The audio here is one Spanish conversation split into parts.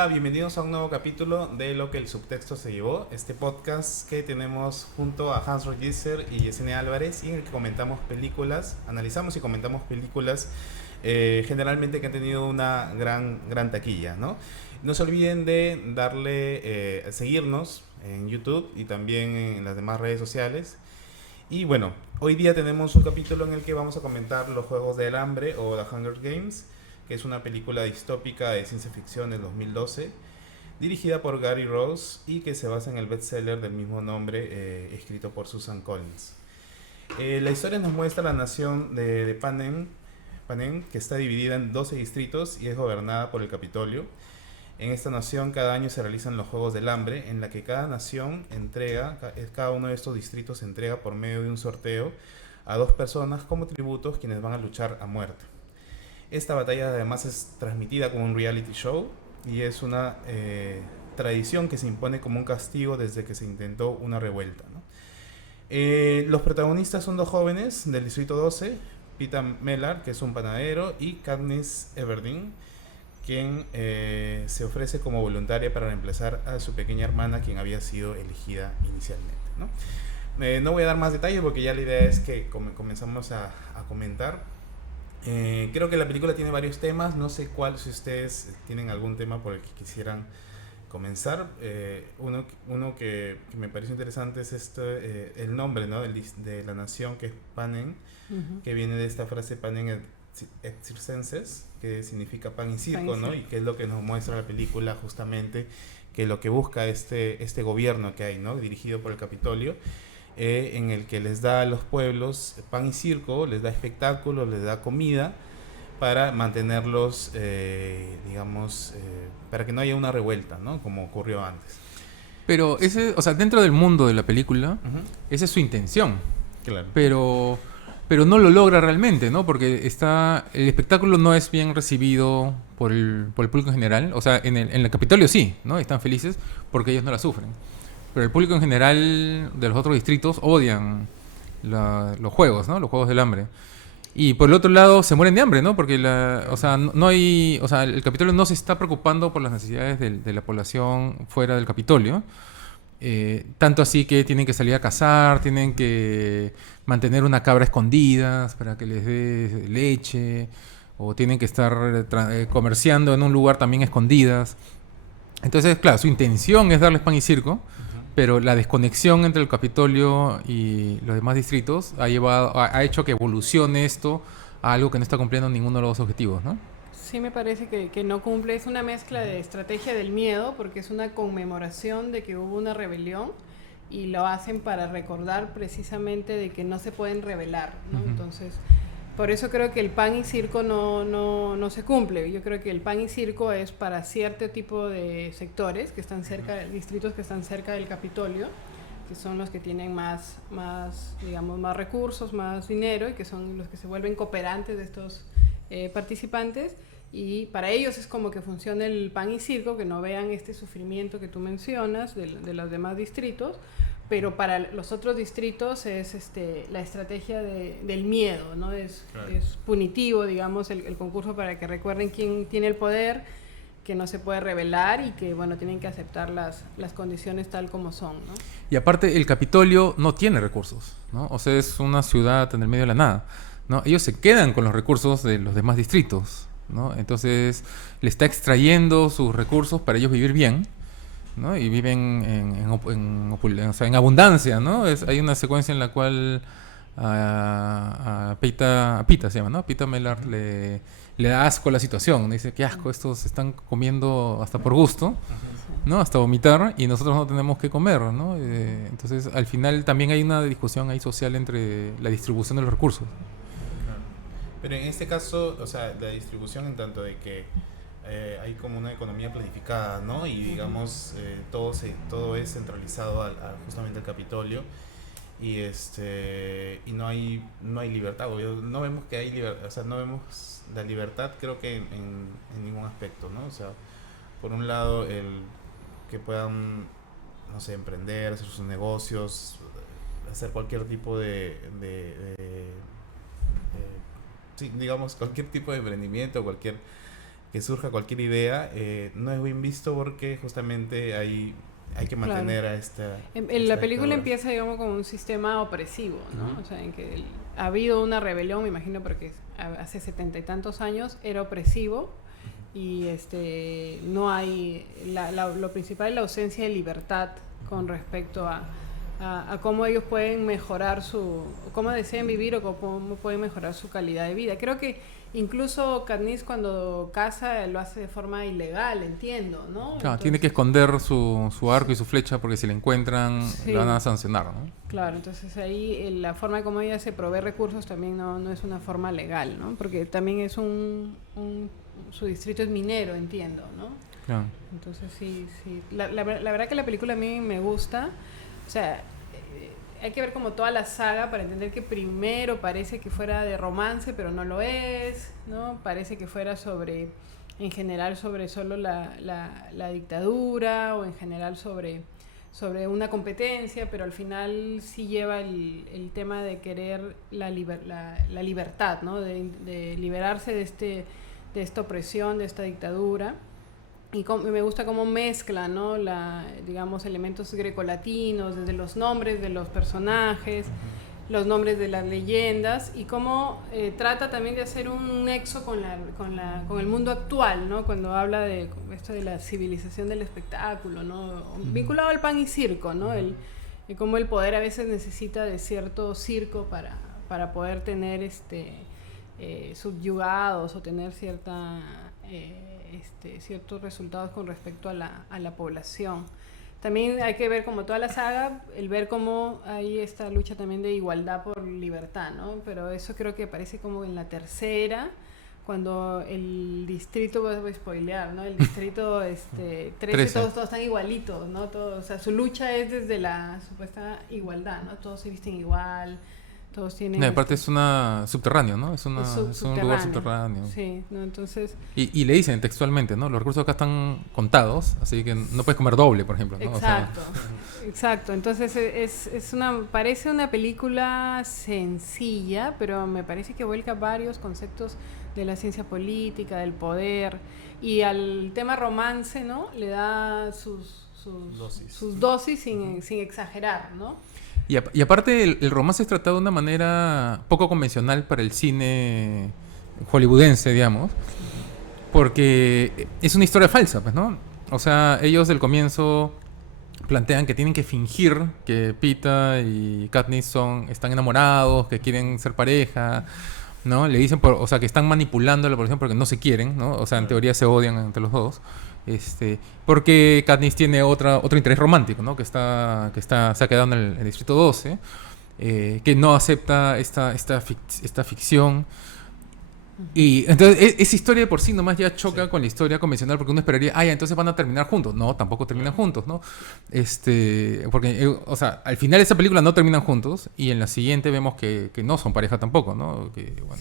Hola, bienvenidos a un nuevo capítulo de Lo que el subtexto se llevó, este podcast que tenemos junto a Hans Rogiser y Yesenia Álvarez y en el que comentamos películas, analizamos y comentamos películas generalmente que han tenido una gran taquilla, ¿no? No se olviden de darle seguirnos en YouTube y también en las demás redes sociales. Y bueno, hoy día tenemos un capítulo en el que vamos a comentar Los Juegos del Hambre o The Hunger Games, que es una película distópica de ciencia ficción del 2012, dirigida por Gary Ross y que se basa en el bestseller del mismo nombre, escrito por Susan Collins. La historia nos muestra la nación de Panem, que está dividida en 12 distritos y es gobernada por el Capitolio. En esta nación cada año se realizan los Juegos del Hambre, en la que cada nación cada uno de estos distritos entrega por medio de un sorteo a dos personas como tributos quienes van a luchar a muerte. Esta batalla además es transmitida como un reality show y es una tradición que se impone como un castigo desde que se intentó una revuelta, ¿no? Los protagonistas son dos jóvenes del distrito 12, Peter Mellard, que es un panadero, y Katniss Everdeen, quien se ofrece como voluntaria para reemplazar a su pequeña hermana, quien había sido elegida inicialmente, ¿no? No voy a dar más detalles porque ya la idea es que comenzamos a comentar. Creo que la película tiene varios temas, no sé cuál, si ustedes tienen algún tema por el que quisieran comenzar. Uno que me parece interesante es el nombre, ¿no? de la nación, que es Panem, que viene de esta frase Panem et circenses, que significa pan y circo, ¿no? Y que es lo que nos muestra la película justamente, que lo que busca este gobierno que hay, ¿no? Dirigido por el Capitolio, en el que les da a los pueblos pan y circo, les da espectáculos, les da comida para mantenerlos, para que no haya una revuelta, ¿no? Como ocurrió antes. Pero dentro del mundo de la película, Uh-huh. esa es su intención. Claro. Pero no lo logra realmente, ¿no? Porque el espectáculo no es bien recibido por el público en general. O sea, en el Capitolio sí, ¿no? Están felices porque ellos no la sufren. Pero el público en general de los otros distritos odian los juegos, ¿no? Los Juegos del Hambre. Y por el otro lado se mueren de hambre, ¿no? Porque el Capitolio no se está preocupando por las necesidades de la población fuera del Capitolio. Tanto así que tienen que salir a cazar, tienen que mantener una cabra escondida para que les dé leche, o tienen que estar comerciando en un lugar también escondidas. Entonces, claro, su intención es darles pan y circo, pero la desconexión entre el Capitolio y los demás distritos ha hecho que evolucione esto a algo que no está cumpliendo ninguno de los objetivos, ¿no? Sí, me parece que no cumple. Es una mezcla de estrategia del miedo, porque es una conmemoración de que hubo una rebelión y lo hacen para recordar precisamente de que no se pueden rebelar, ¿no? Entonces, por eso creo que el pan y circo no se cumple. Yo creo que el pan y circo es para cierto tipo de sectores que están cerca, distritos que están cerca del Capitolio, que son los que tienen más recursos, más dinero, y que son los que se vuelven cooperantes de estos participantes. Y para ellos es como que funciona el pan y circo, que no vean este sufrimiento que tú mencionas de los demás distritos, pero para los otros distritos es la estrategia del miedo, ¿no? Claro. Es punitivo, digamos, el concurso, para que recuerden quién tiene el poder, que no se puede rebelar y que, bueno, tienen que aceptar las condiciones tal como son, ¿no? Y aparte, el Capitolio no tiene recursos, ¿no? O sea, es una ciudad en el medio de la nada, ¿no? Ellos se quedan con los recursos de los demás distritos, ¿no? Entonces, le está extrayendo sus recursos para ellos vivir bien, ¿no? Y viven en abundancia, ¿no? Hay una secuencia en la cual a Pita se llama, ¿no? Pita Mellard le da asco la situación. Dice, qué asco, estos están comiendo hasta por gusto, ¿no? Hasta vomitar, y nosotros no tenemos que comer, ¿no? Entonces, al final también hay una discusión ahí social entre la distribución de los recursos. Pero en este caso, o sea, la distribución en tanto de que hay como una economía planificada, ¿no? Y digamos, todo es centralizado justamente al Capitolio. Y no hay libertad, no vemos que hay libertad, o sea, no vemos la libertad, creo que en ningún aspecto, ¿no? O sea, por un lado, el que puedan, no sé, emprender, hacer sus negocios, hacer cualquier tipo sí, digamos, cualquier tipo de emprendimiento, cualquier que surja cualquier idea, no es bien visto porque justamente hay que mantener a esta... La película empieza, digamos, con un sistema opresivo, ¿no? O sea, en que ha habido una rebelión, me imagino, porque hace 70 y tantos años era opresivo y no hay... lo principal es la ausencia de libertad con respecto a cómo ellos pueden mejorar cómo desean vivir o cómo pueden mejorar su calidad de vida. Creo que incluso Katniss cuando caza lo hace de forma ilegal, entiendo, ¿no? Claro, Entonces, tiene que esconder su arco y su flecha porque si la encuentran sí, la van a sancionar, ¿no? Claro, entonces ahí la forma como ella se provee recursos también no es una forma legal, ¿no? Porque también es su distrito es minero, entiendo, ¿no? Claro. Entonces sí. La verdad que la película a mí me gusta. O sea, hay que ver como toda la saga para entender que primero parece que fuera de romance, pero no lo es, ¿no? Parece que fuera en general sobre solo la dictadura o en general sobre una competencia, pero al final sí lleva el tema de querer la libertad, ¿no? De liberarse de esta opresión, de esta dictadura. Y me gusta cómo mezcla, ¿no? Digamos, elementos grecolatinos, desde los nombres de los personajes, los nombres de las leyendas, y cómo trata también de hacer un nexo con el mundo actual, ¿no? Cuando habla de esto de la civilización del espectáculo, ¿no? Vinculado al pan y circo, ¿no? Y cómo el poder a veces necesita de cierto circo para poder tener subyugados o tener ciertos resultados con respecto a la población. También hay que ver como toda la saga, el ver cómo hay esta lucha también de igualdad por libertad, ¿no? Pero eso creo que aparece como en la tercera, cuando el distrito, voy a spoilear, ¿no? El distrito 13, todos están igualitos, ¿no? Todos, o sea, su lucha es desde la supuesta igualdad, ¿no? Todos se visten igual, todos tienen... No, aparte es una subterráneo, ¿no? Es un lugar subterráneo. Sí, ¿no? Entonces... Y le dicen textualmente, ¿no? Los recursos acá están contados, así que no puedes comer doble, por ejemplo, ¿no? Exacto, exacto. Entonces parece una película sencilla, pero me parece que vuelca varios conceptos de la ciencia política, del poder, y al tema romance, ¿no? Le da sus dosis sin exagerar, ¿no? Y aparte el romance es tratado de una manera poco convencional para el cine hollywoodense, digamos, porque es una historia falsa, pues, ¿no? O sea, ellos del comienzo plantean que tienen que fingir que Pita y Katniss están enamorados, que quieren ser pareja, ¿no? Le dicen, o sea, que están manipulando a la población porque no se quieren, ¿no? O sea, en teoría se odian entre los dos. Porque Katniss tiene otro interés romántico, ¿no? Que se ha quedado en el distrito 12, que no acepta esta ficción. Y entonces esa historia de por sí nomás ya choca con la historia convencional, porque uno esperaría, entonces van a terminar juntos. No, tampoco terminan juntos, ¿no? Porque, o sea, al final de esa película no terminan juntos, y en la siguiente vemos que no son pareja tampoco, ¿no?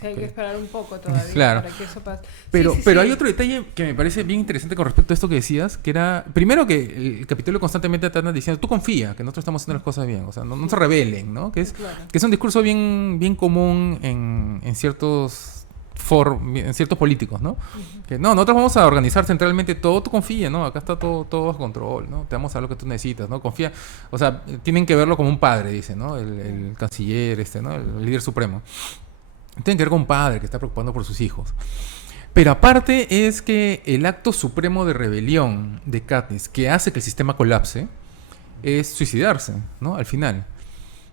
Hay que esperar un poco todavía, claro, para que eso pase. Pero hay otro detalle que me parece bien interesante con respecto a esto que decías, que era, primero, que el Capitolio constantemente te anda diciendo, tú confía, que nosotros estamos haciendo las cosas bien, o sea, no se rebelen, ¿no? Que es un discurso bien común en ciertos políticos, ¿no? Que nosotros vamos a organizar centralmente todo, tú confía, ¿no? Acá está todo bajo control, ¿no? Te vamos a dar lo que tú necesitas, ¿no? Confía, o sea, tienen que verlo como un padre, dice, ¿no? El canciller, ¿no? El líder supremo. Tienen que ver con un padre que está preocupando por sus hijos. Pero aparte es que el acto supremo de rebelión de Katniss, que hace que el sistema colapse, es suicidarse, ¿no? Al final,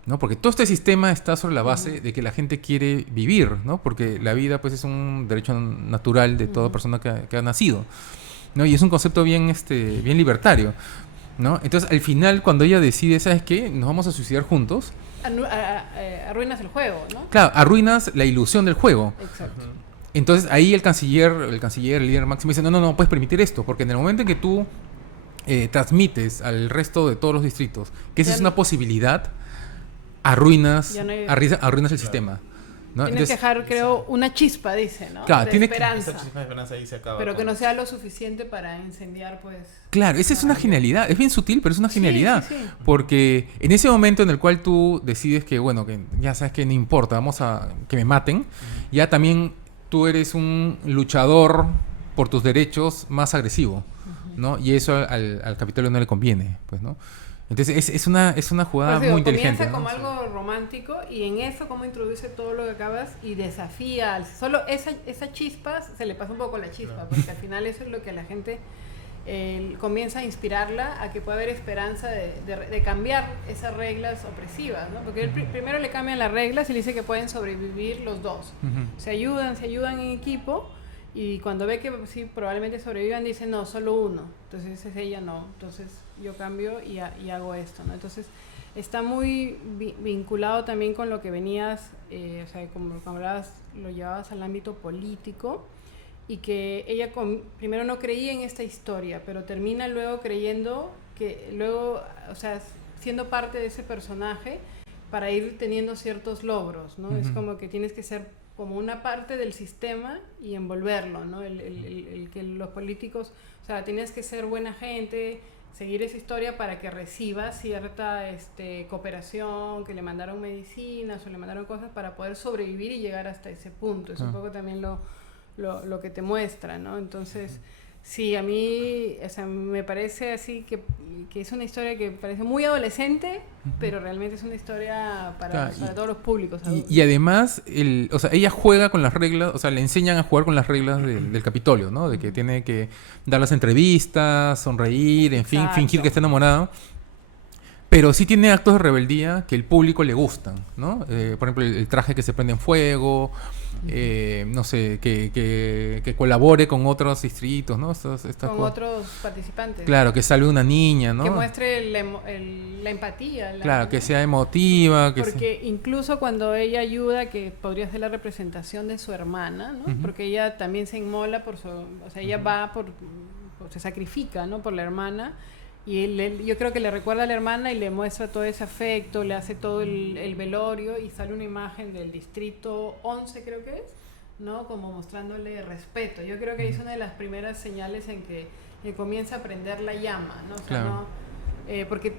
¿no? Porque todo este sistema está sobre la base de que la gente quiere vivir, ¿no? Porque la vida, pues, es un derecho natural de toda persona que ha nacido, ¿no? Y es un concepto bien libertario, ¿no? Entonces, al final, cuando ella decide, ¿sabes qué? Nos vamos a suicidar juntos. Arruinas el juego, ¿no? Claro, arruinas la ilusión del juego. Exacto. Entonces, ahí el canciller, el líder máximo, dice, no puedes permitir esto, porque en el momento en que tú transmites al resto de todos los distritos que esa es una posibilidad, arruinas el sistema, ¿no? Tienes que dejar, creo, una chispa, dice, ¿no? Claro, de esperanza. Esa chispa de esperanza ahí se acaba. Pero que no sea lo suficiente para incendiar, pues... Claro, esa es una genialidad. Es bien sutil, pero es una genialidad. Sí. Porque en ese momento en el cual tú decides que, bueno, que ya sabes que no importa, vamos a que me maten, ya también tú eres un luchador por tus derechos más agresivo, ¿no? Y eso al Capitolio no le conviene, pues, ¿no? Entonces es una jugada muy inteligente, comienza ¿no? como algo romántico y en eso como introduce todo lo que acabas y desafía, solo esa chispa, se le pasa un poco la chispa, porque al final eso es lo que a la gente comienza a inspirarla a que pueda haber esperanza de cambiar esas reglas opresivas, ¿no? Porque él primero le cambian las reglas y le dice que pueden sobrevivir los dos. Se ayudan en equipo y cuando ve que sí, probablemente sobrevivan, dice no, solo uno. Entonces es ella no. Entonces yo cambio y hago esto, ¿no? Entonces está muy vinculado también con lo que venías, o sea, como hablabas, lo llevabas al ámbito político. Y que ella primero no creía en esta historia, pero termina luego creyendo que luego, o sea, siendo parte de ese personaje para ir teniendo ciertos logros, ¿no? Es como que tienes que ser como una parte del sistema y envolverlo, ¿no? El que los políticos, o sea, tienes que ser buena gente, seguir esa historia para que reciba cierta cooperación, que le mandaron medicinas o le mandaron cosas para poder sobrevivir y llegar hasta ese punto. Es un poco también lo que te muestra, ¿no? Entonces, sí, a mí, o sea, me parece así que es una historia que parece muy adolescente, pero realmente es una historia para todos los públicos. Y además, o sea, ella juega con las reglas, o sea, le enseñan a jugar con las reglas del Capitolio, ¿no? De que tiene que dar las entrevistas, sonreír, en fin, fingir que está enamorado. Pero sí tiene actos de rebeldía que el público le gustan, ¿no? Por ejemplo, el traje que se prende en fuego, no sé, que colabore con otros distritos, ¿no? Con otros participantes. Claro, que salve una niña, ¿no? Que muestre la empatía. Claro, que sea emotiva. Porque incluso cuando ella ayuda, que podría ser la representación de su hermana, ¿no? Porque ella también se inmola por su... O sea, ella va se sacrifica, ¿no? Por la hermana. Y yo creo que le recuerda a la hermana y le muestra todo ese afecto, le hace todo el velorio y sale una imagen del distrito 11, creo que es, ¿no? Como mostrándole respeto. Yo creo que es una de las primeras señales en que comienza a prender la llama, ¿no? O sea, claro. ¿no? Porque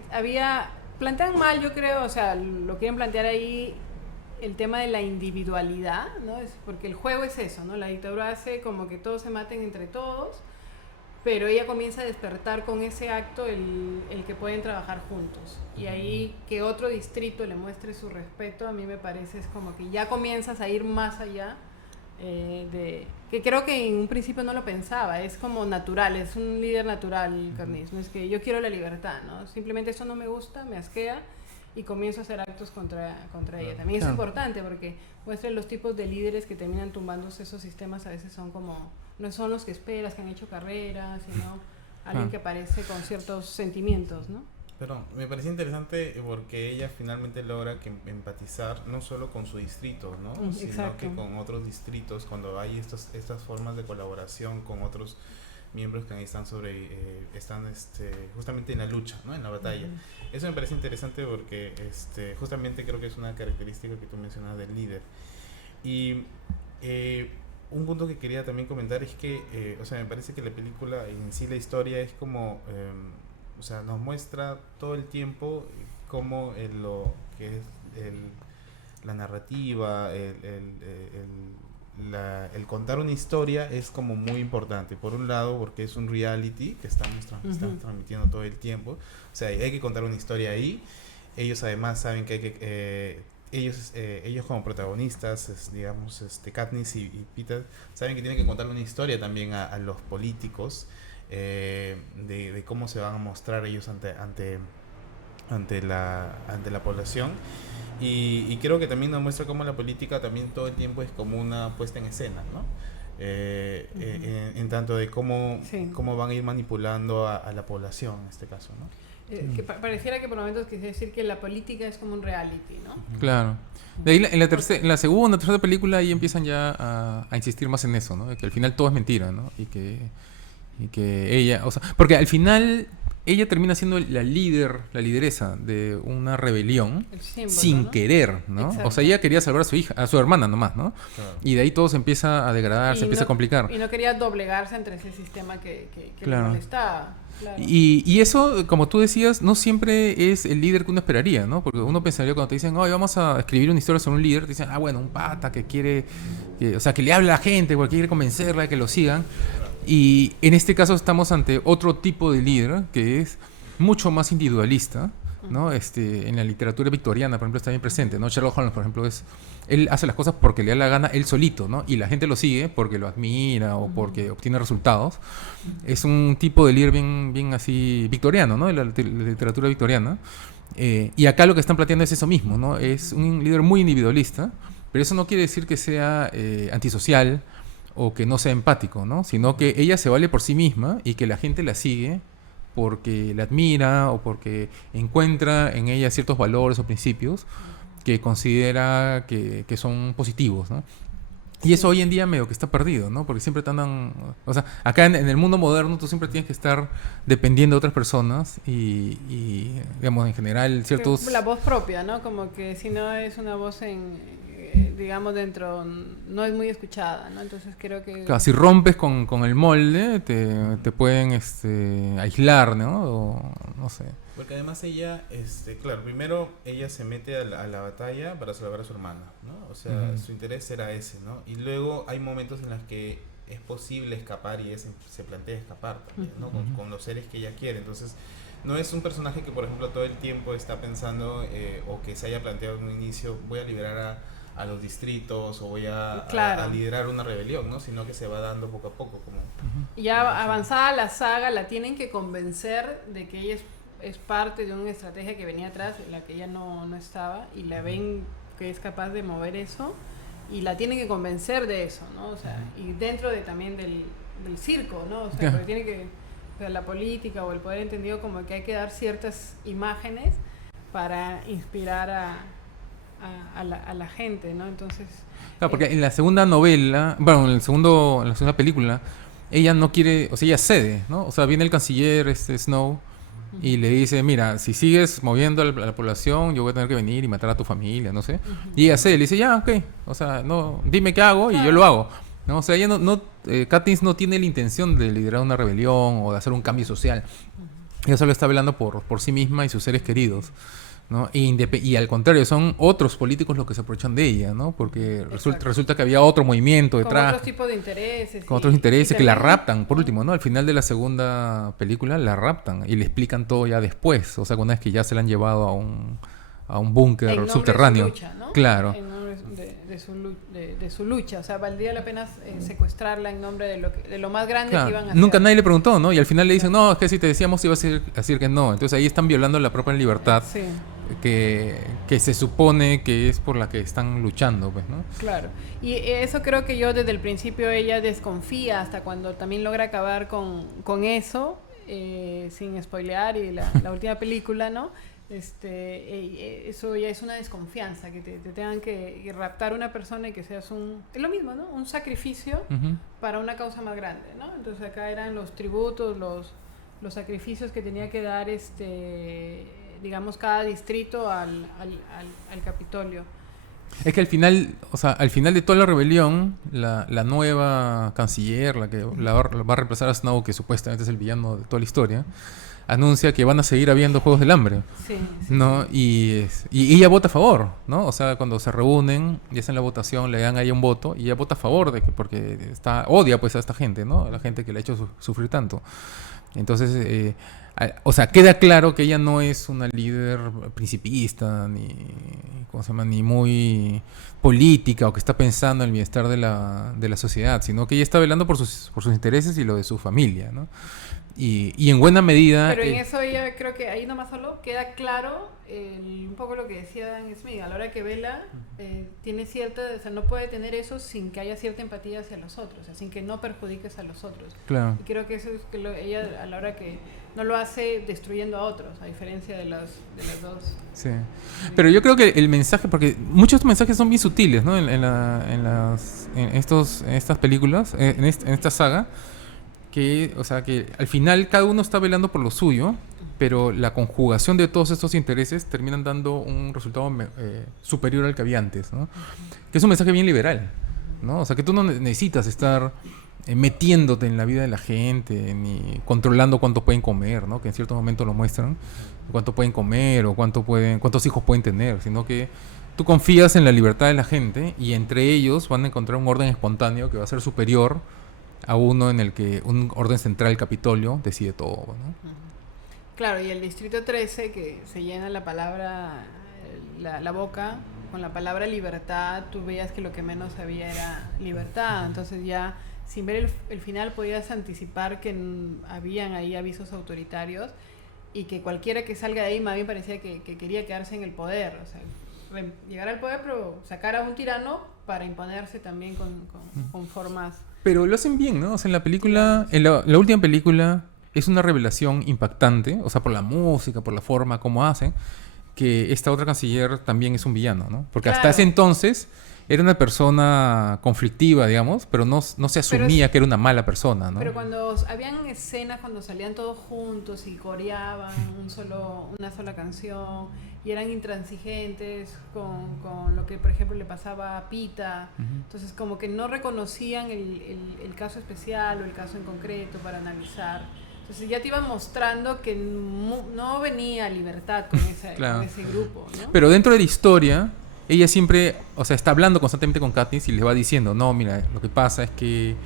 plantean mal, yo creo, o sea, lo quieren plantear ahí el tema de la individualidad, ¿no? Porque el juego es eso, ¿no? La dictadura hace como que todos se maten entre todos, pero ella comienza a despertar con ese acto el que pueden trabajar juntos. Y ahí que otro distrito le muestre su respeto, a mí me parece es como que ya comienzas a ir más allá que creo que en un principio no lo pensaba, es como natural, es un líder natural, Carniz, no es que yo quiero la libertad, ¿no? Simplemente eso no me gusta, me asquea y comienzo a hacer actos contra ella. También es importante porque muestra los tipos de líderes que terminan tumbándose esos sistemas, a veces son como... No son los que esperas, que han hecho carreras, sino alguien que aparece con ciertos sentimientos, ¿no? Pero me parecía interesante porque ella finalmente logra empatizar no solo con su distrito, ¿no? Sino que con otros distritos, cuando hay estas formas de colaboración con otros miembros que están justamente en la lucha, ¿no? En la batalla. Eso me parece interesante porque justamente creo que es una característica que tú mencionas del líder. Y un punto que quería también comentar es que, o sea, me parece que la película en sí, la historia es como, o sea, nos muestra todo el tiempo cómo lo que es la narrativa, el contar una historia es como muy importante. Por un lado, porque es un reality que estamos transmitiendo todo el tiempo, o sea, hay que contar una historia ahí. Ellos además saben que hay que... ellos como protagonistas, digamos, Katniss y Peeta, saben que tienen que contar una historia también a los políticos de cómo se van a mostrar ellos ante la población. Y creo que también nos muestra cómo la política también todo el tiempo es como una puesta en escena, ¿no? En tanto de cómo van a ir manipulando a la población en este caso, ¿no? Que pareciera que por momentos quisiera decir que la política es como un reality, ¿no? Claro. De ahí en la segunda, tercera película ahí empiezan ya a insistir más en eso, ¿no? De que al final todo es mentira, ¿no? Y que ella, o sea, porque al final ella termina siendo la lideresa de una rebelión símbolo, sin ¿no? querer, ¿no? Exacto. O sea, ella quería salvar a su hija, a su hermana nomás, ¿no? Claro. Y de ahí todo se empieza a degradar, se empieza a complicar. Y no quería doblegarse entre ese sistema que Claro. le molestaba. Claro. Y eso, como tú decías, no siempre es el líder que uno esperaría, ¿no? Porque uno pensaría cuando te dicen, hoy vamos a escribir una historia sobre un líder, te dicen, bueno, un pata que quiere, o sea, que le habla a la gente, porque quiere convencerla de que lo sigan. Y en este caso estamos ante otro tipo de líder que es mucho más individualista, ¿no? En la literatura victoriana, por ejemplo, está bien presente, ¿no? Sherlock Holmes, por ejemplo, él hace las cosas porque le da la gana él solito, ¿no? Y la gente lo sigue porque lo admira o porque obtiene resultados. Es un tipo de líder bien, bien así victoriano, ¿no? De la literatura victoriana. Y acá lo que están planteando es eso mismo, ¿no? Es un líder muy individualista, pero eso no quiere decir que sea antisocial o que no sea empático, ¿no? Sino que ella se vale por sí misma y que la gente la sigue porque la admira o porque encuentra en ella ciertos valores o principios que considera que son positivos, ¿no? Y eso hoy en día medio que está perdido, ¿no? Porque siempre te andan... O sea, acá en el mundo moderno tú siempre tienes que estar dependiendo de otras personas y digamos, en general, ciertos... La voz propia, ¿no? Como que si no es una voz digamos, dentro, no es muy escuchada, ¿no? Entonces creo que... Claro, si rompes con el molde, te pueden aislar, ¿no? O, no sé. Porque además ella, claro, primero ella se mete a la batalla para salvar a su hermana, ¿no? O sea, su interés era ese, ¿no? Y luego hay momentos en los que es posible escapar y ella se plantea escapar también, ¿no? Con los seres que ella quiere. Entonces, no es un personaje que, por ejemplo, todo el tiempo está pensando o que se haya planteado en un inicio, voy a liberar a los distritos o voy a liderar una rebelión, ¿no? Sino que se va dando poco a poco. Como, ya avanzada la saga, la tienen que convencer de que ella es parte de una estrategia que venía atrás, en la que ella no estaba, y la ven que es capaz de mover eso, y la tienen que convencer de eso, ¿no? O sea, y dentro también del circo, ¿no? O sea, porque tiene que... O sea, la política o el poder entendido como que hay que dar ciertas imágenes para inspirar a la gente, ¿no? Entonces... Claro, porque en la segunda novela, bueno, en la segunda película, ella no quiere, o sea, ella cede, ¿no? O sea, viene el canciller, Snow, y le dice, mira, si sigues moviendo a la población, yo voy a tener que venir y matar a tu familia, no sé. Y ella cede, le dice, ya, ok, o sea, no, dime qué hago y yo lo hago. ¿No? O sea, ella Katniss no tiene la intención de liderar una rebelión o de hacer un cambio social. Ella solo está velando por sí misma y sus seres queridos, ¿no? Y al contrario, son otros políticos los que se aprovechan de ella, ¿no? Porque resulta que había otro movimiento detrás. Con otros tipos de intereses. Con otros intereses que la raptan, por último, ¿no? Al final de la segunda película la raptan y le explican todo ya después. O sea, una vez que ya se la han llevado a un búnker subterráneo. De su lucha, ¿no? Claro. De su lucha, o sea, valdría la pena secuestrarla en nombre de lo más grande que iban a hacer. Nunca nadie le preguntó, ¿no? Y al final le dicen, no, es que si te decíamos ibas a decir que no. Entonces ahí están violando la propia libertad que se supone que es por la que están luchando, pues, ¿no? Claro, y eso creo que yo desde el principio ella desconfía hasta cuando también logra acabar con eso, sin spoilear, y la última película, ¿no? Eso ya es una desconfianza, que te tengan que raptar una persona y que seas es lo mismo, ¿no? Un sacrificio para una causa más grande, ¿no? Entonces acá eran los tributos, los sacrificios que tenía que dar digamos, cada distrito al Capitolio. Es que al final de toda la rebelión, la nueva canciller, la que va a reemplazar a Snow, que supuestamente es el villano de toda la historia, anuncia que van a seguir habiendo Juegos del Hambre, ¿no? Sí. Y ella vota a favor, ¿no? O sea, cuando se reúnen y hacen la votación, le dan a ella un voto y ella vota a favor porque odia pues a esta gente, ¿no? A la gente que le ha hecho sufrir tanto. Entonces, o sea, queda claro que ella no es una líder principista ni muy política o que está pensando en el bienestar de la sociedad, sino que ella está velando por sus intereses y lo de su familia, ¿no? Y en buena medida... Pero en eso ella creo que ahí nomás solo queda claro un poco lo que decía Dan Smith. A la hora que vela, tiene cierta... O sea, no puede tener eso sin que haya cierta empatía hacia los otros, o sea, sin que no perjudiques a los otros. Claro. Y creo que eso es que ella a la hora que no lo hace destruyendo a otros, a diferencia de las dos. Sí. Pero yo creo que el mensaje, porque muchos mensajes son bien sutiles, ¿no? En estas películas, en esta saga, o sea, que al final cada uno está velando por lo suyo, pero la conjugación de todos estos intereses terminan dando un resultado superior al que había antes, ¿no? Que es un mensaje bien liberal, ¿no? O sea, que tú no necesitas estar metiéndote en la vida de la gente, ni controlando cuánto pueden comer, ¿no? Que en ciertos momentos lo muestran, cuánto pueden comer o cuántos hijos pueden tener, sino que tú confías en la libertad de la gente y entre ellos van a encontrar un orden espontáneo que va a ser superior a uno en el que un orden central, el Capitolio, decide todo, ¿no? Claro, y el Distrito 13, que se llena la palabra, la boca con la palabra libertad, tú veías que lo que menos había era libertad. Entonces ya, sin ver el final, podías anticipar que habían ahí avisos autoritarios y que cualquiera que salga de ahí más bien parecía que quería quedarse en el poder. O sea, llegar al poder, pero sacar a un tirano para imponerse también con formas... Pero lo hacen bien, ¿no? O sea, en la película, en la última película, es una revelación impactante, o sea, por la música, por la forma, como hacen, que esta otra canciller también es un villano, ¿no? Porque hasta ese entonces era una persona conflictiva, digamos, pero no se asumía que era una mala persona, ¿no? Pero cuando habían escenas cuando salían todos juntos y coreaban una sola canción y eran intransigentes con lo que, por ejemplo, le pasaba a Pita, entonces como que no reconocían el caso especial o el caso en concreto para analizar. Entonces ya te iban mostrando que no venía libertad con ese grupo, ¿no? Pero dentro de la historia, ella siempre, o sea, está hablando constantemente con Katniss y le va diciendo, no, mira, lo que pasa es que,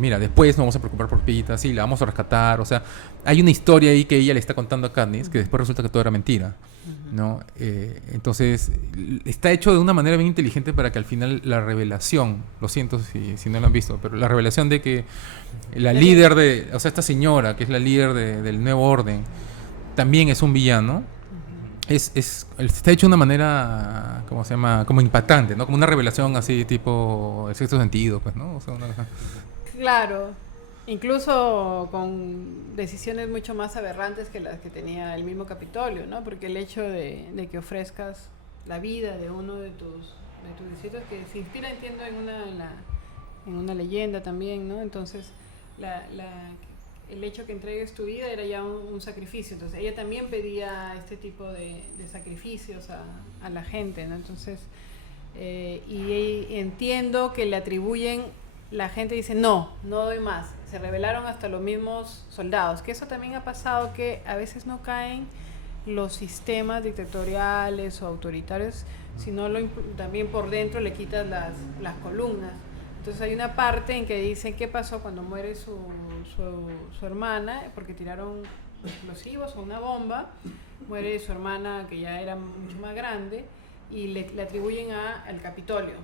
mira, después nos vamos a preocupar por Pita, sí, la vamos a rescatar, o sea, hay una historia ahí que ella le está contando a Katniss que después resulta que todo era mentira, ¿no? Entonces, está hecho de una manera bien inteligente para que al final la revelación, lo siento si no lo han visto, pero la revelación de que la líder o sea, esta señora, que es la líder del nuevo orden, también es un villano. Está hecho de una manera, ¿cómo se llama? Como impactante, ¿no? Como una revelación así, tipo el sexto sentido, pues, ¿no? O sea, Claro, incluso con decisiones mucho más aberrantes que las que tenía el mismo Capitolio, ¿no? Porque el hecho de que ofrezcas la vida de uno de tus distritos, que se inspira, entiendo, en una leyenda también, ¿no? Entonces, el hecho que entregues tu vida era ya un sacrificio. Entonces ella también pedía este tipo de sacrificios a la gente, ¿no? Entonces, y entiendo que le atribuyen, la gente dice, no doy más. Se rebelaron hasta los mismos soldados, que eso también ha pasado, que a veces no caen los sistemas dictatoriales o autoritarios, sino también por dentro le quitas las columnas. Entonces hay una parte en que dicen qué pasó cuando muere su hermana, porque tiraron explosivos o una bomba, muere su hermana que ya era mucho más grande y le atribuyen al Capitolio.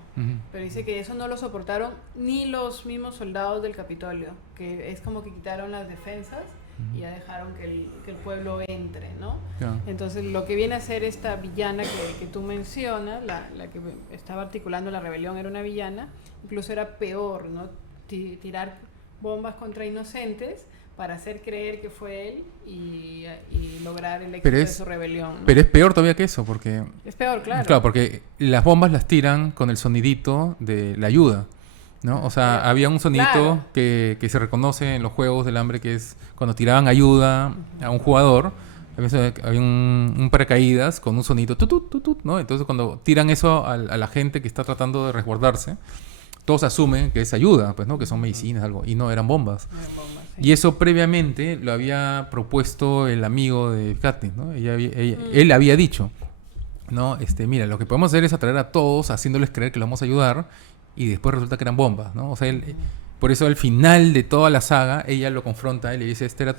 Pero dice que eso no lo soportaron ni los mismos soldados del Capitolio, que es como que quitaron las defensas y ya dejaron que el pueblo entre, ¿no? Yeah. Entonces lo que viene a ser esta villana que tú mencionas, la que estaba articulando la rebelión era una villana, incluso era peor, ¿no? Tirar bombas contra inocentes para hacer creer que fue él y lograr el éxito de su rebelión, ¿no? Pero es peor todavía que eso, porque... Es peor, claro. Claro, porque las bombas las tiran con el sonidito de la ayuda, ¿no? O sea, había un sonidito que se reconoce en los Juegos del Hambre, que es cuando tiraban ayuda a un jugador, había un paracaídas con un sonidito, tutut, tutut, ¿no? Entonces cuando tiran eso a la gente que está tratando de resguardarse, todos asumen que es ayuda, pues, ¿no? Que son medicinas, algo, y no, eran bombas. Sí. Y eso previamente lo había propuesto el amigo de Katniss, ¿no? Él había dicho, ¿no? Mira, lo que podemos hacer es atraer a todos haciéndoles creer que los vamos a ayudar y después resulta que eran bombas, ¿no? O sea, por eso al final de toda la saga, ella lo confronta y le dice, esta era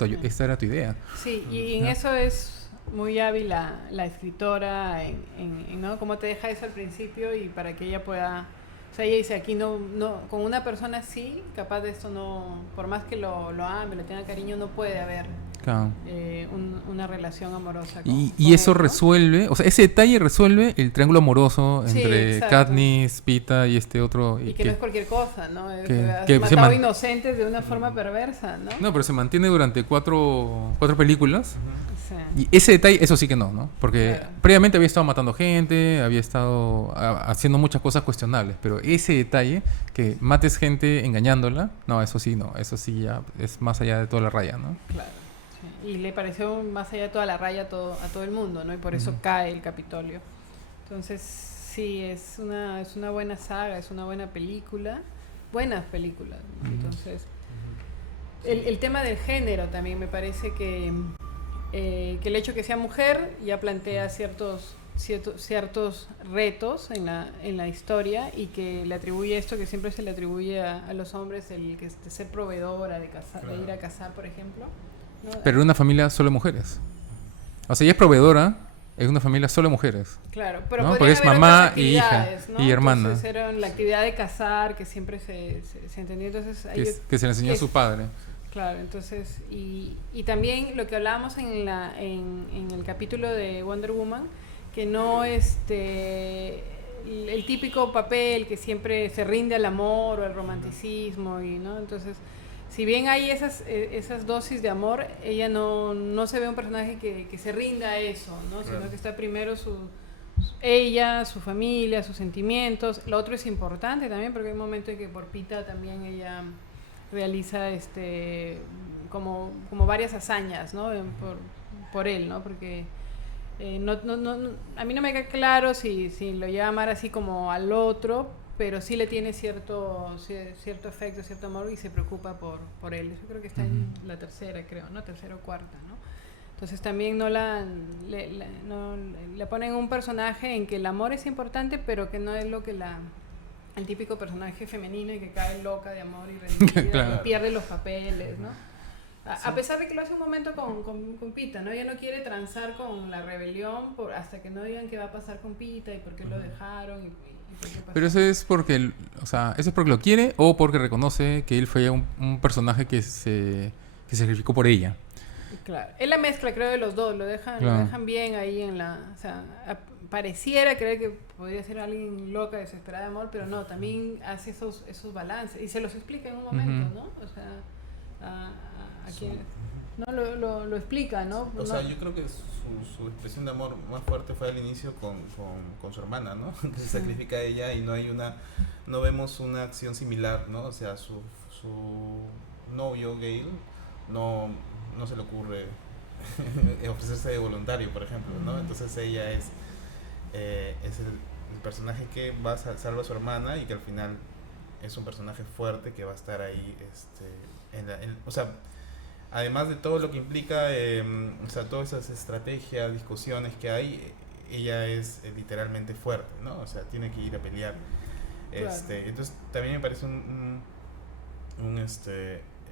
tu idea. Sí, y en eso es muy hábil la escritora, ¿no? Cómo te deja eso al principio y para que ella pueda... O sea, ella dice, aquí no, con una persona así, capaz de esto no, por más que lo ame, le tenga cariño, no puede haber una relación amorosa con eso él, ¿no? resuelve, o sea, ese detalle resuelve el triángulo amoroso entre Katniss, Pita y este otro. Y que no es cualquier cosa, ¿no? Que matado inocentes de una forma perversa, ¿no? No, pero se mantiene durante cuatro películas. Sí. Y ese detalle, eso sí que no, Porque previamente había estado matando gente, había estado haciendo muchas cosas cuestionables, pero ese detalle, que mates gente engañándola, no, eso sí ya es más allá de toda la raya, ¿no? Claro. Sí. Y le pareció más allá de toda la raya a todo el mundo, ¿no? Y por eso cae el Capitolio. Entonces, sí, es una buena saga, es una buena película, buenas películas, ¿no? Entonces, el tema del género también me parece que el hecho que sea mujer ya plantea ciertos ciertos retos en la historia y que le atribuye esto que siempre se le atribuye a los hombres, el que de ser proveedora, de ir a cazar, por ejemplo, ¿no? Pero en una familia solo de mujeres. O sea, ella es proveedora en una familia solo de mujeres. Claro, pero ¿no? podrían Porque es haber mamá otras y hija actividades, ¿no? y hermana. Entonces era la actividad de cazar que siempre se entendió. Entonces, Que se le enseñó a su padre. Claro, entonces, y también lo que hablábamos en el capítulo de Wonder Woman, que no el típico papel que siempre se rinde al amor o al romanticismo, y no, entonces, si bien hay esas dosis de amor, ella no se ve un personaje que se rinda a eso, ¿no? Sino que está primero ella, su familia, sus sentimientos. Lo otro es importante también, porque hay un momento en que por Pita también ella realiza como varias hazañas, ¿no? por él, ¿no? Porque a mí no me queda claro si lo lleva a amar así como al otro, pero sí le tiene cierto afecto, cierto amor, y se preocupa por él. Yo creo que está en la tercera, creo, ¿no? Tercera o cuarta, ¿no? Entonces también le ponen un personaje en que el amor es importante, pero que no es lo que el típico personaje femenino y que cae loca de amor y rendida Claro. y pierde los papeles, ¿no? A pesar de que lo hace un momento con Pita, ¿no? Ella no quiere transar con la rebelión hasta que no digan qué va a pasar con Pita y por qué lo dejaron y por qué pasó. Pero eso es porque, eso es porque lo quiere o porque reconoce que él fue un personaje que se sacrificó por ella. Claro, es la mezcla, creo, de los dos, lo dejan bien ahí o sea, pareciera creer que podría ser alguien loca, desesperada de amor, pero no, también hace esos balances y se los explica en un momento, ¿no? O sea, a quien no lo explica, ¿no? O sea, yo creo que su expresión de amor más fuerte fue al inicio con su hermana, ¿no? Que se sacrifica a ella y no vemos una acción similar, ¿no? O sea, su novio Gale no se le ocurre ofrecerse de voluntario, por ejemplo, ¿no? Entonces ella es el personaje que salva a su hermana y que al final es un personaje fuerte que va a estar ahí, o sea, además de todo lo que implica, o sea, todas esas estrategias, discusiones que hay, ella es literalmente fuerte, ¿no? O sea, tiene que ir a pelear. Claro. Entonces también me parece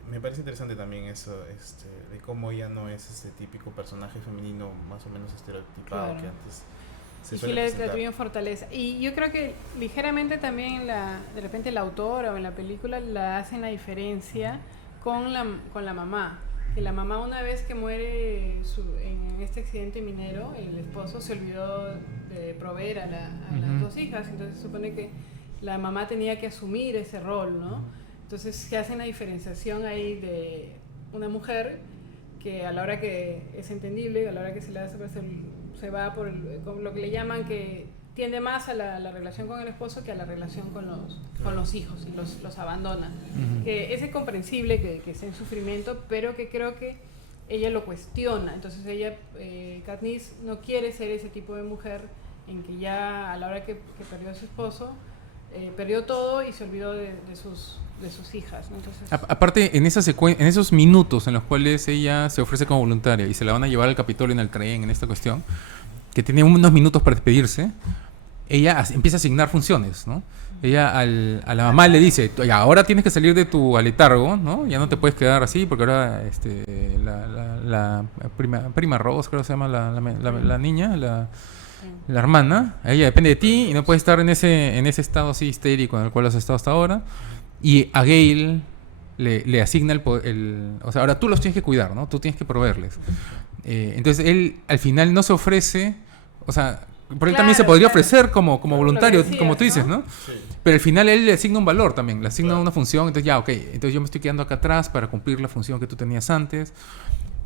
me parece interesante también eso, de cómo ella no es ese típico personaje femenino más o menos estereotipado, claro, que antes se y sí suele le presentar. atribuyen fortaleza. Y yo creo que ligeramente también de repente el autor o en la película la hacen la diferencia con la mamá. Que la mamá, una vez que muere en este accidente minero, el esposo se olvidó de proveer a las dos hijas, entonces se supone que la mamá tenía que asumir ese rol, ¿no? Entonces se hace una diferenciación ahí de una mujer que a la hora que es entendible, a la hora que se le hace, pues se va por lo que le llaman, que tiende más a la relación con el esposo que a la relación con los hijos, y los abandona. Que es comprensible que esté en sufrimiento, pero que creo que ella lo cuestiona. Entonces ella, Katniss, no quiere ser ese tipo de mujer en que ya a la hora que perdió a su esposo, perdió todo y se olvidó de sus hijas, ¿no? Entonces, Aparte, en esos minutos en los cuales ella se ofrece como voluntaria y se la van a llevar al Capitolio en el tren, en esta cuestión, que tiene unos minutos para despedirse, ella empieza a asignar funciones, ¿no? Ella a la mamá le dice, ya, ahora tienes que salir de tu aletargo, ¿no? Ya no te puedes quedar así, porque ahora la prima Rose, creo que se llama la niña, la hermana, ella depende de ti y no puedes estar en ese estado así histérico en el cual has estado hasta ahora. Y a Gale le asigna o sea, ahora tú los tienes que cuidar, ¿no? Tú tienes que proveerles. Entonces él al final no se ofrece, o sea, por él también se podría ofrecer como voluntario, decías, como tú dices, ¿no? Sí. Pero al final él le asigna un valor también, le asigna una función, entonces ya, ok, entonces yo me estoy quedando acá atrás para cumplir la función que tú tenías antes.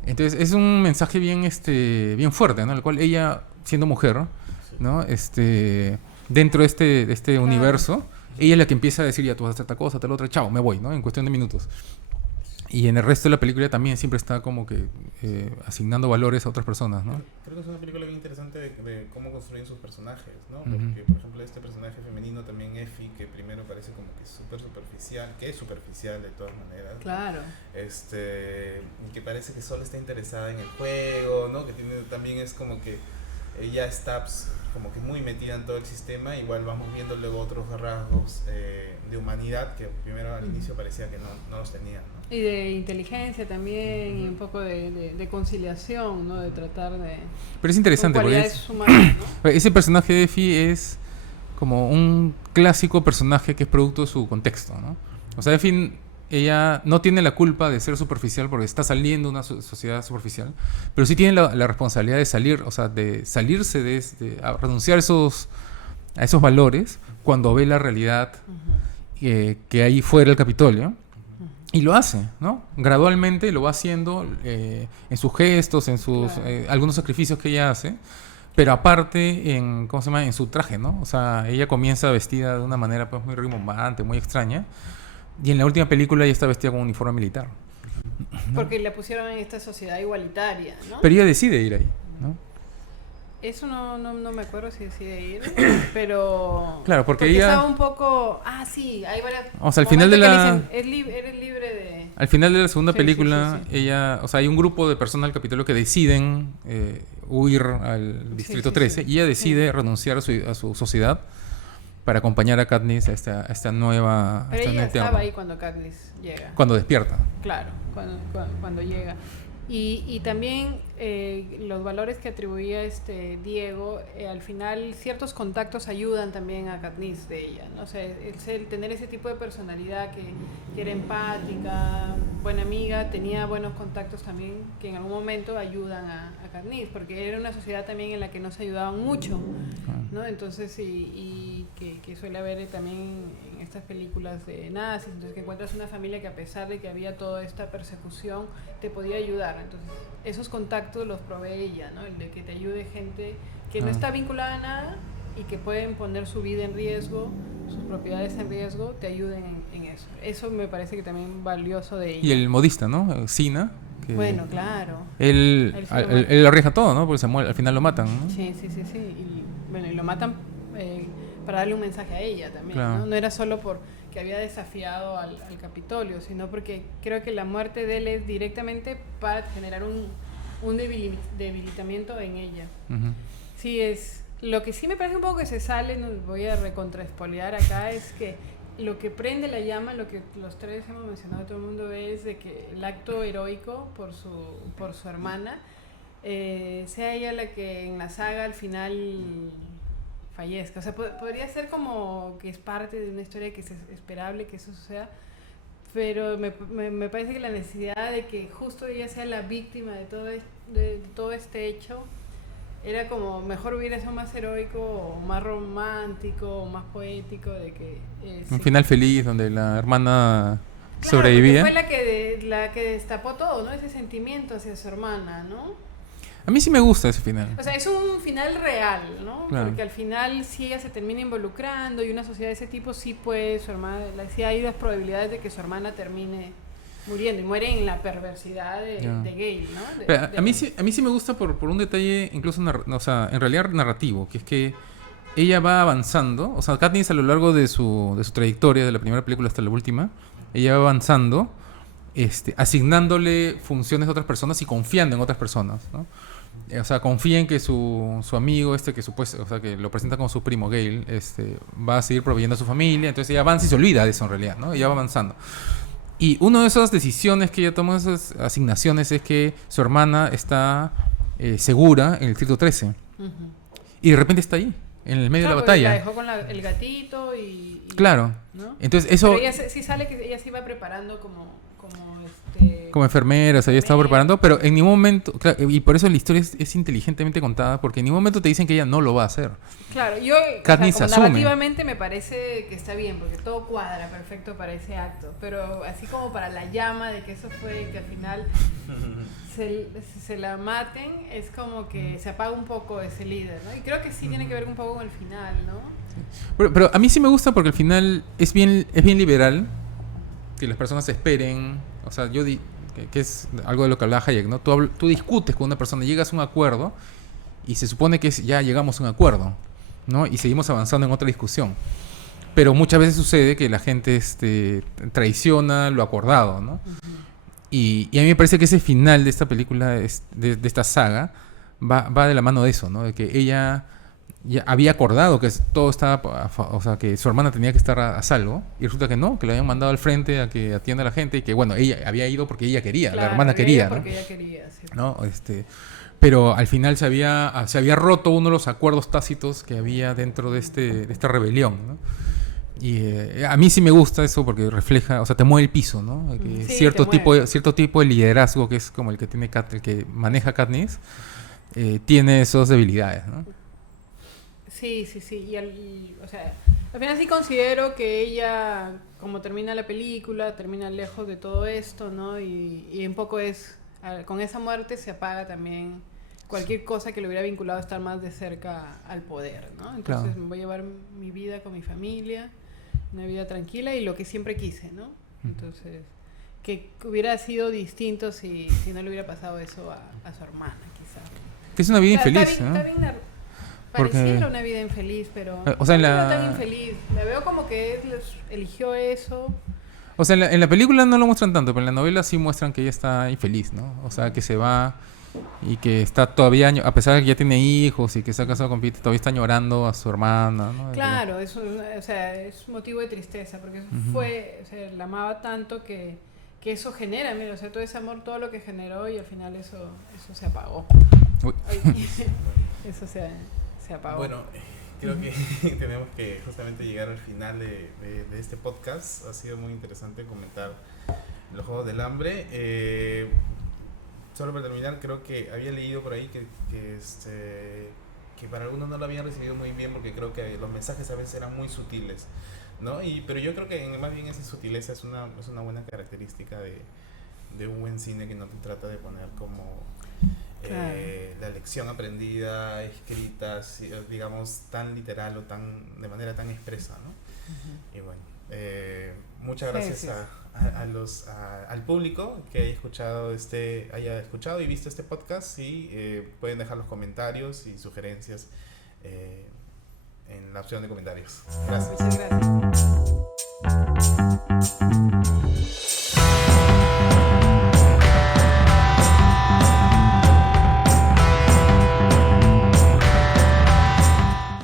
Entonces es un mensaje bien fuerte, ¿no? El cual ella, siendo mujer, ¿no? Dentro de este universo, ella es la que empieza a decir, ya tú vas a hacer esta cosa, tal otra, chao, me voy, ¿no? En cuestión de minutos. Y en el resto de la película también siempre está como que asignando valores a otras personas, ¿no? Creo que es una película bien interesante de cómo construyen sus personajes, ¿no? Porque, por ejemplo, este personaje femenino también, Effie, que primero parece como que súper superficial, que es superficial de todas maneras. claro. Y que parece que solo está interesada en el juego, ¿no? Que también es como que ella está pues, como que muy metida en todo el sistema. Igual vamos viendo luego otros rasgos de humanidad que primero al inicio parecía que no los tenía, ¿no? Y de inteligencia también, y un poco de conciliación, ¿no? De tratar de... Pero es interesante con porque cualidades humanas, ¿no? ese personaje de Effie es como un clásico personaje que es producto de su contexto, ¿no? O sea, Effie, ella no tiene la culpa de ser superficial porque está saliendo de una sociedad superficial, pero sí tiene la responsabilidad de salir, o sea, de salirse a renunciar a esos valores cuando ve la realidad que hay fuera del Capitolio. Y lo hace, ¿no? Gradualmente lo va haciendo en sus gestos, en sus algunos sacrificios que ella hace, pero aparte ¿cómo se llama? En su traje, ¿no? O sea, ella comienza vestida de una manera pues, muy rimbombante, muy extraña, y en la última película ella está vestida con un uniforme militar, ¿no? Porque la pusieron en esta sociedad igualitaria, ¿no? Pero ella decide ir ahí, ¿no? Eso no me acuerdo si decide ir, pero... Claro, porque ella... estaba un poco... sí, hay varias... O sea, al final de eres libre de... Al final de la segunda película, sí. ella... O sea, hay un grupo de personas del Capitolio que deciden huir al Distrito 13 y ella decide renunciar a su sociedad para acompañar a Katniss a esta nueva... Pero ella estaba ahí cuando Katniss llega. Cuando despierta. Claro, cuando llega. Y también los valores que atribuía Diego, al final ciertos contactos ayudan también a Katniss de ella, ¿no? O sea, el tener ese tipo de personalidad que era empática, buena amiga, tenía buenos contactos también que en algún momento ayudan a Katniss, porque era una sociedad también en la que no se ayudaban mucho, ¿no? Entonces, y que suele haber también en estas películas de nazis, entonces que encuentras una familia que a pesar de que había toda esta persecución, te podía ayudar. Entonces, esos contactos los provee ella, ¿no? El de que te ayude gente que no está vinculada a nada y que pueden poner su vida en riesgo, sus propiedades en riesgo, te ayuden en eso. Eso me parece que también valioso de ella. Y el modista, ¿no? Sina. Bueno, claro. Él arriesga todo, ¿no? Porque al final lo matan, ¿no? Sí. Y, bueno, y lo matan para darle un mensaje a ella también, claro. ¿no? No era solo porque había desafiado al Capitolio, sino porque creo que la muerte de él es directamente para generar un debilitamiento en ella. Uh-huh. Sí, lo que sí me parece un poco que se sale, no voy a recontraespolear acá, es que lo que prende la llama, lo que los tres hemos mencionado todo el mundo, es de que el acto heroico por su hermana, sea ella la que en la saga al final fallezca. O sea, podría ser como que es parte de una historia que es esperable que eso suceda, pero me parece que la necesidad de que justo ella sea la víctima de todo este hecho era como mejor hubiera sido más heroico o más romántico o más poético, de que un final feliz donde la hermana claro, sobrevivía. Fue la que destapó todo, ¿no? Ese sentimiento hacia su hermana, ¿no? A mí sí me gusta ese final. O sea, es un final real, ¿no? Claro. Porque al final si ella se termina involucrando y una sociedad de ese tipo sí puede, su hermana, sí hay las probabilidades de que su hermana termine muriendo y muere en la perversidad de Gale, ¿no? A mí sí me gusta por un detalle incluso, o sea, en realidad narrativo, que es que ella va avanzando, o sea, Katniss a lo largo de su trayectoria, de la primera película hasta la última, ella va avanzando, asignándole funciones a otras personas y confiando en otras personas, ¿no? O sea, confía en que su amigo, que supuesto, o sea, que lo presenta como su primo Gale, va a seguir proveyendo a su familia, entonces ella avanza y se olvida de eso en realidad, ¿no? Ella va avanzando. Y una de esas decisiones que ella toma, esas asignaciones, es que su hermana está segura en el Distrito 13. Uh-huh. Y de repente está ahí, en el medio de la batalla. La dejó con el gatito y claro. ¿no? Entonces eso... Pero ella sí sale que ella se iba preparando como enfermera, se había estado preparando, pero en ningún momento, claro, y por eso la historia es inteligentemente contada, porque en ningún momento te dicen que ella no lo va a hacer. Claro, yo Katniss asume. Narrativamente me parece que está bien, porque todo cuadra perfecto para ese acto, pero así como para la llama de que eso fue, que al final se la maten, es como que se apaga un poco ese líder, ¿no? Y creo que sí tiene que ver un poco con el final, ¿no? Sí. Pero a mí sí me gusta porque al final es bien liberal que las personas esperen, o sea, que es algo de lo que hablaba Hayek, ¿no? Tú discutes con una persona, llegas a un acuerdo y se supone que ya llegamos a un acuerdo, ¿no? Y seguimos avanzando en otra discusión. Pero muchas veces sucede que la gente traiciona lo acordado, ¿no? Uh-huh. Y a mí me parece que ese final de esta película, de esta saga, va de la mano de eso, ¿no? De que ella ya había acordado que todo estaba, o sea, que su hermana tenía que estar a salvo, y resulta que no, que le habían mandado al frente a que atienda a la gente, y que bueno, ella había ido porque ella quería, Claro, la hermana había quería, ido ¿no? porque ella quería, sí. ¿No? Pero al final se había roto uno de los acuerdos tácitos que había dentro de esta rebelión, ¿no? Y a mí sí me gusta eso porque refleja, o sea, te mueve el piso, ¿no? Que Sí, cierto te mueve. cierto tipo de liderazgo, que es como el que tiene el que maneja Katniss, tiene esas debilidades, ¿no? Sí, sí, sí. O sea, al final sí considero que ella, como termina la película, termina lejos de todo esto, ¿no? Y un poco con esa muerte se apaga también cualquier cosa que le hubiera vinculado a estar más de cerca al poder, ¿no? Entonces Claro. me voy a llevar mi vida con mi familia, una vida tranquila y lo que siempre quise, ¿no? Entonces, que hubiera sido distinto si no le hubiera pasado eso a su hermana, quizás. Que es una vida O sea, infeliz, ¿no? está bien Porque- pareciera una vida infeliz, pero o sea, en no la- la veo tan infeliz. La veo como que él eligió eso. O sea, en la película no lo muestran tanto, pero en la novela sí muestran que ella está infeliz, ¿no? O sea, que se va y que está todavía, a pesar de que ya tiene hijos y que se ha casado con Peter, todavía está llorando a su hermana, ¿no? Claro, eso, o sea, es motivo de tristeza, porque o sea, la amaba tanto que eso genera, mira, o sea, todo ese amor, todo lo que generó y al final eso se apagó. Uy. Ay, eso se apagó. Bueno, creo que tenemos que justamente llegar al final de este podcast. Ha sido muy interesante comentar los Juegos del Hambre. Solo para terminar, creo que había leído por ahí que para algunos no lo habían recibido muy bien porque creo que los mensajes a veces eran muy sutiles, ¿no? Pero yo creo que más bien esa sutileza es una buena característica de un buen cine, que no te trata de poner como Claro. la lección aprendida, escrita, digamos, tan literal o de manera tan expresa, ¿no? Y bueno, muchas gracias Sí. al público que haya escuchado y visto este podcast, y pueden dejar los comentarios y sugerencias en la opción de comentarios. Gracias. Muchas gracias.